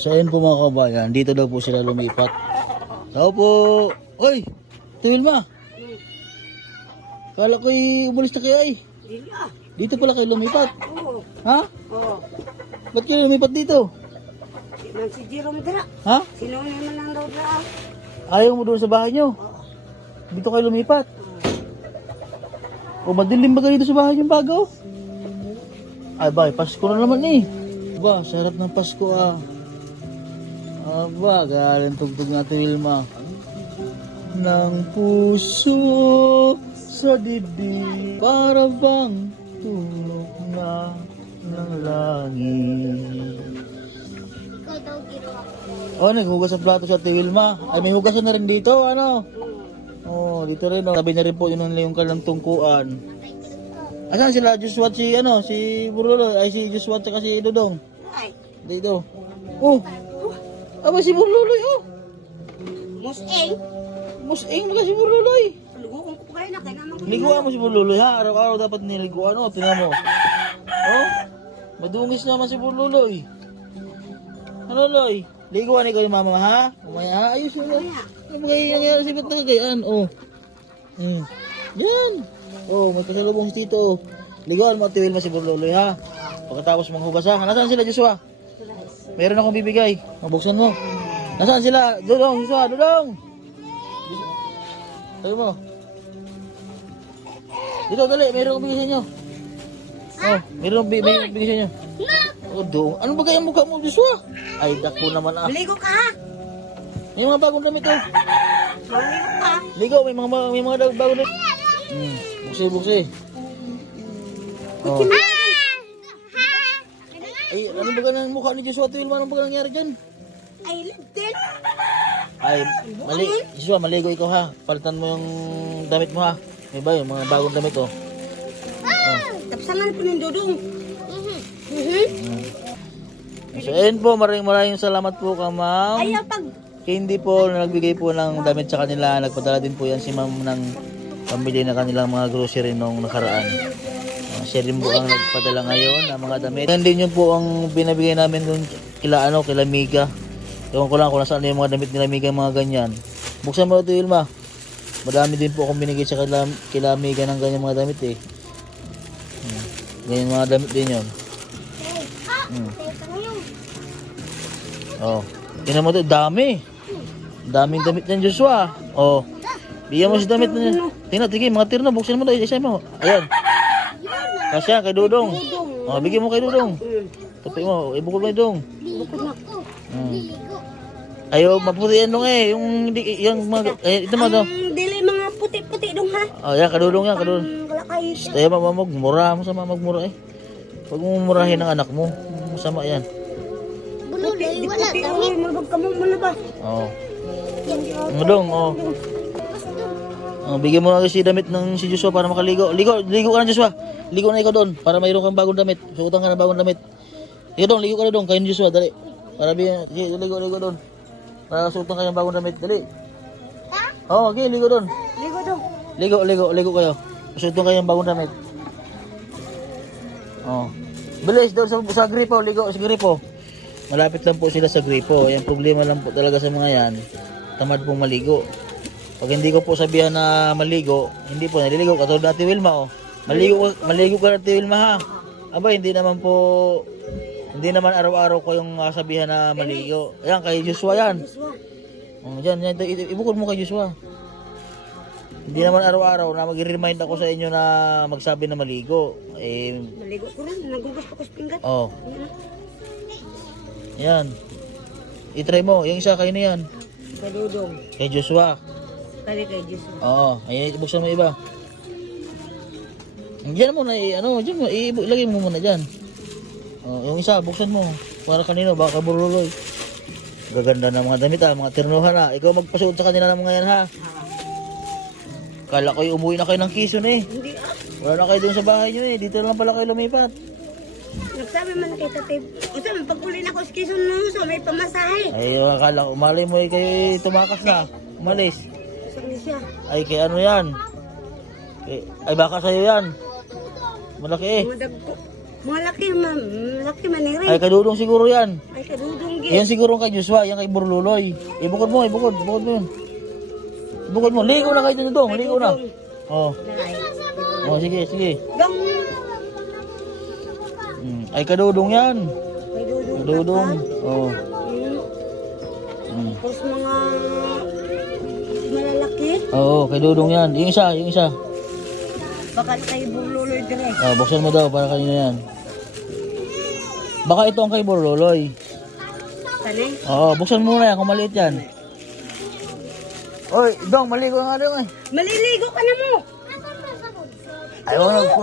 So ayun po mga kabayan, dito daw po sila lumipat. Tao po. Oy, Wilma. Kala ko'y umalis na kayo ay. Dito pala kayo lumipat. Oo. Ha? Oo. Ba't kayo lumipat dito? Si Jerome dra. Ha? Sino naman lang daw dra? Ayaw mo doon sa bahay nyo? Dito kayo lumipat? O madilim ba kayo dito sa bahay nyo bago? Ay ba, Pasko na naman eh. Ba, sarap ng Pasko ah. Aba, galing tugtog natin Wilma. Ng puso sa dibdib, para bang tulog na ng langit. Oh, naghugas ang plato sa Ate Wilma. Ay, may hugasan na rin dito, ano? Oh, dito rin. Oh. Sabi na rin po yun yung kalang tungkuan. Asan sila? Joshua si, ano, si Burlolo. Ay, si Joshua at si Dodong. Ay. Dito. Oh! Aba, si Burlolo, oh! Museng. Musing mo ka si Burlolo, eh. Lugukong ko kayo na kaya naman. Liguan mo si Burlolo, ha? Araw-araw dapat niliguan, oh. Tingnan mo. Oh? Madungis naman si Burlolo, eh. Ano, Loy? Liguan ikaw yung mama, ha? Umaya, ha? Ayos mo. Ano kayo nangyari si ba't nakagayaan? Oh. Yan. Oh, may kasalubong si Tito, oh. Liguan mo at Wilma si Burlolo, ha? Pagkatapos manghugas, ha? Nasaan sila, Joshua? Meron akong bibigay. Mabuksan mo. Nasaan sila? Dudong, Joshua, Dudong! Sabi mo. Dito, dali. Meron akong bigay sa inyo. Oh, meron akong bigay sa inyo. Oh, do. Ano ba kaya ang mukha mo, Joshua? Ay, dako naman ah. Maligo ka ha? May mga bagong damit oh. Maligo ka? Ligo, may mga bagong damit. Buksi. Oh. Ay, ano ba ka ng mukha ni Joshua at Wilma? Ano ba ka nangyari dyan? Ay, liptin. Ay, Joshua, maligo ikaw ha. Palitan mo yung damit mo ha. May ba yung mga bagong damit oh. Tapsangan po ng dudong. So, ayun po, maraming salamat po ka, ma'am. Ayaw pag... Candy po, na nagbigay po ng damit sa kanila. Nagpadala din po yan si ma'am ng pambili na kanilang mga grocery nung nakaraan. Siya rin po ang nagpadala ngayon ng mga damit. Yan din yun po ang binabigay namin dun kila Miga. Ewan ko lang kung nasaan yung mga damit nila Miga, mga ganyan. Buksan mo ito, Wilma. Madami din po akong binigay sa kila Miga ng ganyan mga damit eh. Ganyan mga damit din yun. Oh, tingnan mo ito, dami. Daming damit yan, Joshua. Oh, bigyan mo si damit na yan. Tingnan, mga tirno, buksan mo ito, isa mo. Ayan. Kasya, kay Dudong. Oh, bigyan mo kay Dudong. Tapi mo, ibukod mo Dudong. Ayo, maputi yan dong eh. Yung mga, ito mo daw. Ang dili mga puti-puti dong ha? Oh, yan, kadudong yan, kadudong. Wala kayo. Tayo magmura mo sa magmura eh. Pag mumurahin ng anak mo, masama yan. Puti, wala kami. Magag ka mo muna ba? Oo. Dudong, oh. Oh, bigyan mo na si damit ng si Joshua para makaligo. Ligo ka na, Joshua. Ligo na ikaw doon para mayroon kang bagong damit. Suotan ka ng bagong damit. Ligo ka na doon, kayo ni Joshua, dali. Para ligo doon. Para suotan kayo ng bagong damit, dali. Oh, okay, ligo doon. Ligo dong. Ligo kayo. Suotan kayo ng bagong damit. Oh. Bilis doon sa gripo, ligo sa gripo. Malapit lang po sila sa gripo. Yung problema lang po talaga sa mga yan. Tamad pong maligo. Pag hindi ko po sabihan na maligo, hindi po naliligo. Katulad natin Wilma, oh. Maligo ka natin Wilma, ha. Aba, hindi naman araw-araw ko yung sabihan na maligo. Ayan, kay Joshua yan. Oh, dyan, ibukod mo kay Joshua. Hindi naman araw-araw na mag-remind ako sa inyo na magsabi na maligo. Maligo ko rin. Nagugas pa ko sa pinggan. Oh. Yan. I-try mo. Yung isa kayo na yan. Kay Dudong. Kay Joshua. Kay Diyos. Oo. Ay, buksan mo iba. Diyan mo na, diyan mo, ilagay mo muna dyan. Oh, yung isa, buksan mo. Para kanino, baka Burloloy. Gaganda na mga damit ha, mga ternuhan ha. Ikaw magpasuot sa kanila ng mga yan ha. Kala ko umuwi na kayo ng Quezon eh. Hindi ah. Wala na kayo dun sa bahay nyo eh. Dito lang pala kayo lumipat. Nagsabi man kay Tatay. Ito, pag-uli na ko sa Quezon nung so may pamasahe. Ay, akala ko, malay mo eh kayo tumakas na. Umalis. Sabi siya. Ay, kay ano yan? Ay, baka sa'yo yan. Malaki eh. Madag ko. Mga laki, ma'am. Laki maniri. Ay, kadudong siguro yan. Ay, kadudong gid. Yan siguro kay Joshua, yan kay Burluloy. Ibukod mo yun. Ibukod mo, ligo na kayo dyan dong, ligo na. Oh, Ay. oh, sige. Gang. Ay, kadudong yan. May dudong. Kadudong. Oh. Tapos mga malalaki. Oo, kay Dudong yan. Yung isa. Baka tayo bululoy dire. Oh, buksan mo daw para kanina yan. Baka ito ang kay Burluloy. Kani? Oo, buksan mo na yan kung maliit yan. Oy, Dong, maligo nga dong eh. Maliligo ka na mo. Ay, wala ko.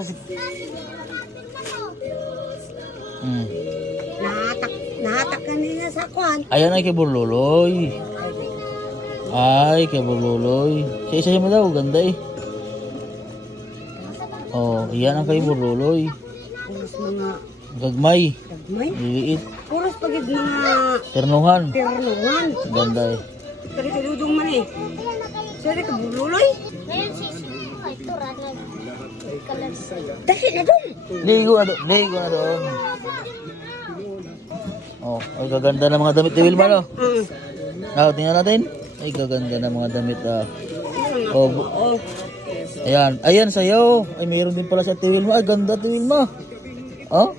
Nahatak ka nila sa kwan. Ayan ay kay Burluloy. Kay Burluloy. Isa mo daw, ganda eh. Oh, yan ang kay Burluloy. Puros mga Gagmay. dagmay. Liliit. Puros pagid mga Ternuhan. pirnuhan. Ganda eh. Kari ka dudong man eh. Sorry ka bululoy. Dali na dong. Ligo na doon. Oh, ay gaganda ng mga damit ni Wilma, no? Tingnan natin. Ay gaganda ng mga damit, Oh, Oh. ayan sa'yo. Ay, mayroon din pala sa Wilma. Ay, ganda Wilma. Oh?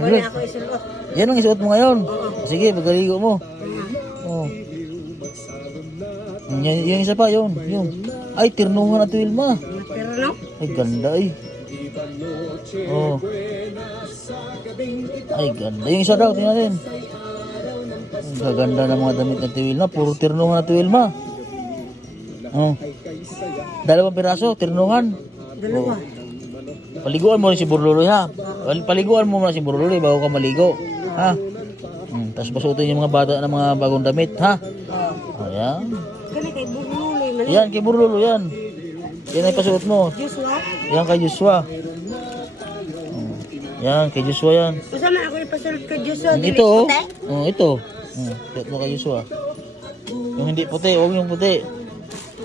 Wala ako isuot. Yan ang isuot mo ngayon. Sige, pagkaligo mo. Oh. Yung isa pa, yun. Ay, tirnuhan na Wilma. Pero no? Ay, ganda eh. Oh. Ay, ganda. Yung isa daw, tingnan natin. Ang gaganda ng mga damit na Wilma. Puro tirnuhan na Wilma. Oh. 2 piraso, tirnuhan. Dalawa. Paliguan mo rin si Burluloy, ha? Paliguan mo muna si Burluloy bago ka maligo. Ha? Tapos pasuotin yung mga bata ng mga bagong damit, ha? Ayan. Kani kay bululoy man. Yan, kay Burluloy yan. Yan ay pasuot mo. Joshua. Yan kay Joshua. Yan, kay Joshua yan. Usa man ako ipasulot kay Joshua. Ito, oh. Ito. Suot mo kay Joshua. Yung hindi puti, huwag yung puti.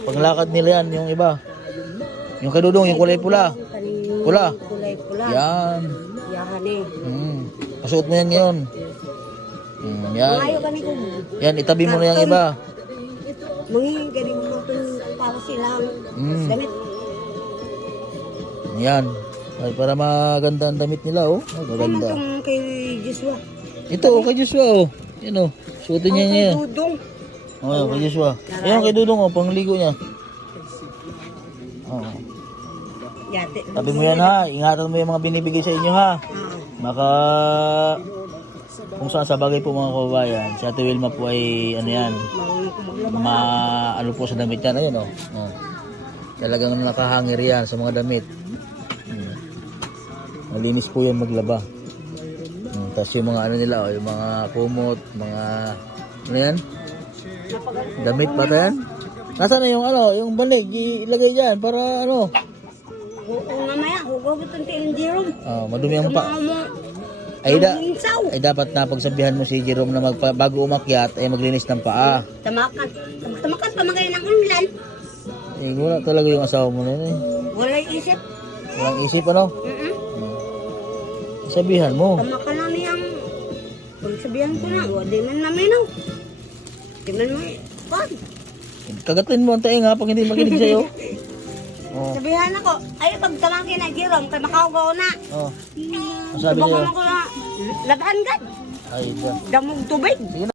Panglakad nila yan, yung iba. Yung kadudong, yung kulay pula. Pula. Kulay pula. Yan. Yahan eh. Pasuot mo yan ngayon. Yan. Ayaw kani ko. Yan, itabi mo na yung iba. Mangi galing mo itong para silang damit. Yan. Ay, para maganda ang damit nila, oh. Naman Maganda. itong kay Joshua. Ito, oh, kay Joshua, oh. Yan, oh. Suotin niya Ang kay ngayon. Dudong. Oh, kay Joshua. Ayan, kay Dudong, oh. Pangligo niya. Oh. Yate. Sabi mo yan, ha. Ingatan mo yung mga binibigay sa inyo, ha. Maka kung saan sa bagay po mga kababayan, si Ate Wilma po ay ano yan, ano po sa damit yan, ayun, oh. Talagang nakahangir yan sa mga damit. Malinis po yan maglaba. Tapos yung mga ano nila, oh, yung mga kumot, mga ano yan, damit pa yan. Nasaan na yung ano, yung banig, ilagay dyan para ano. Oo, mamaya, huwag itong tiling Jerome. Madumi ang pa. Ay, dapat na pagsabihan mo si Jerome na bago umakyat ay maglinis ng paa. Tamakan pa magaling ng ulan. Wala talaga yung asawa mo na yun eh. Wala isip. Walang isip ano? Sabihan mo. Tamakan lang niyang. Pagsabihan ko na, di man namin no. Di man mo, Kagatin mo ang taing ha pag hindi makinig sa'yo. Sabihan ako, ay pagtamangkin na Jerome, kay makaugaw na. Sabi niya. Sabakan ako na, labahan gad. Ay, Damog tubig.